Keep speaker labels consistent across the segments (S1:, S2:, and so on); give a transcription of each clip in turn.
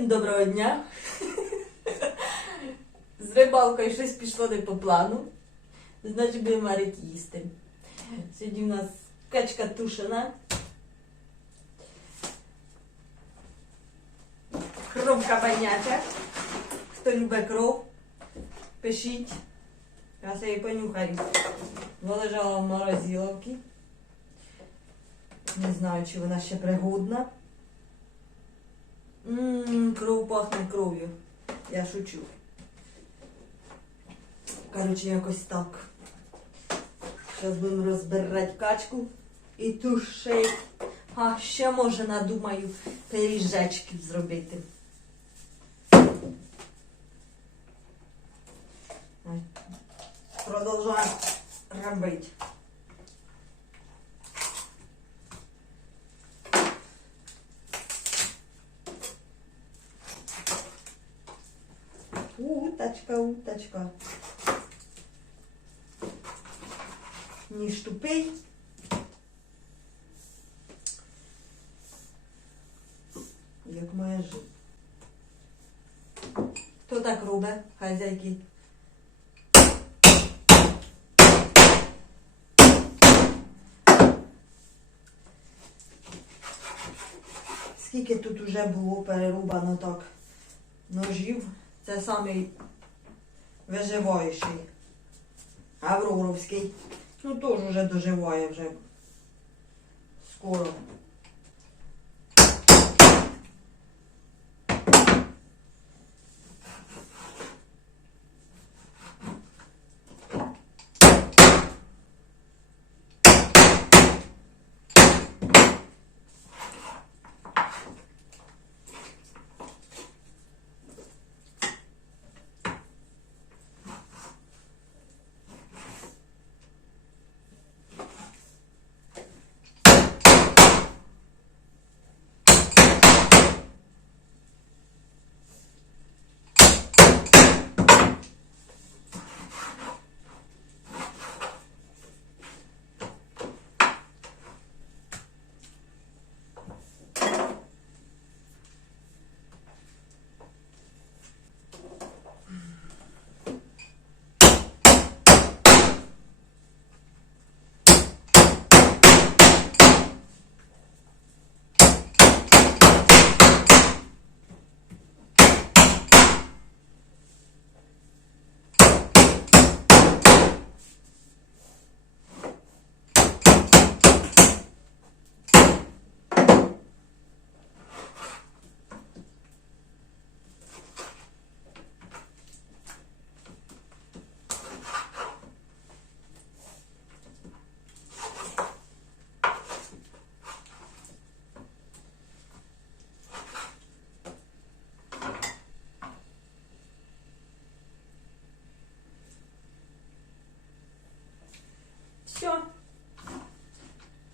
S1: Всім доброго дня. З рибалкою щось пішло не по плану. Значить, будемо варити їсти. Сьогодні у нас качка тушена. Кров кабаняча. Хто любить кров, пишіть. Я її понюхаю. Вона лежала в морозиловці. Не знаю, чи вона ще пригодна. Ммм, кров пахне кров'ю. Я шучу. Коротше, якось так. Зараз будемо розбирати качку і тушити. А ще може надумаю пиріжечків зробити. Продовжуємо робити. Уточка, уточка. Ніж тупий. Як моя життя. Хто так робить, хазяйки? Скільки тут уже було перерубано так ножів. Це самий виживаючий. Авроровський. Ну теж вже доживає вже скоро.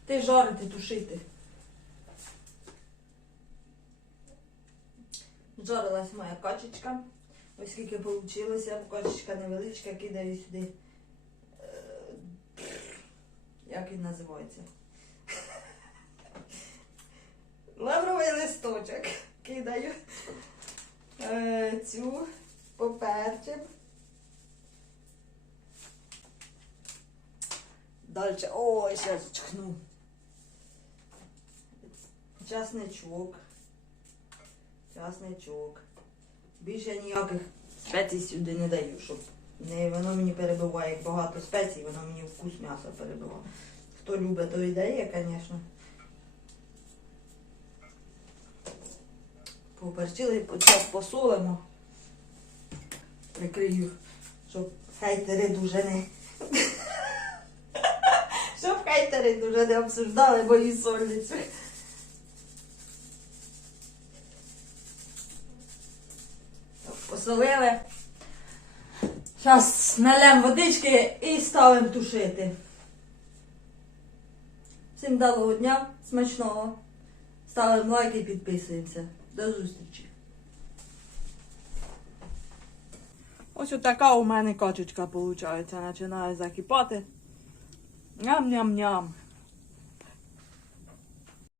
S1: Ти жарити, тушити. Жарилась моя качечка. Ось скільки вийшло. Качечка невеличка, кидаю сюди. е, Як він називається? Лавровий листочок. Кидаю е, цю поперчим. Дальше. Ой, сейчас чхну. Часничок. Часничок. Більше ніяких спецій сюди не даю, щоб не, воно мені перебиває як багато спецій, воно мені вкус м'яса перебиває. Хто любить, то і дає, звісно. Поперчили, почав посолимо. Прикрию, щоб хейтери дуже не. Щоб хейтери дуже не обсуждали мої сольниці. Посолили. Зараз налем водички і ставимо тушити. Всім доброго дня, смачного. Ставимо лайк і підписуємося. До зустрічі. Ось така у мене качечка виходить. Починає закипати. Ням-ням-ням.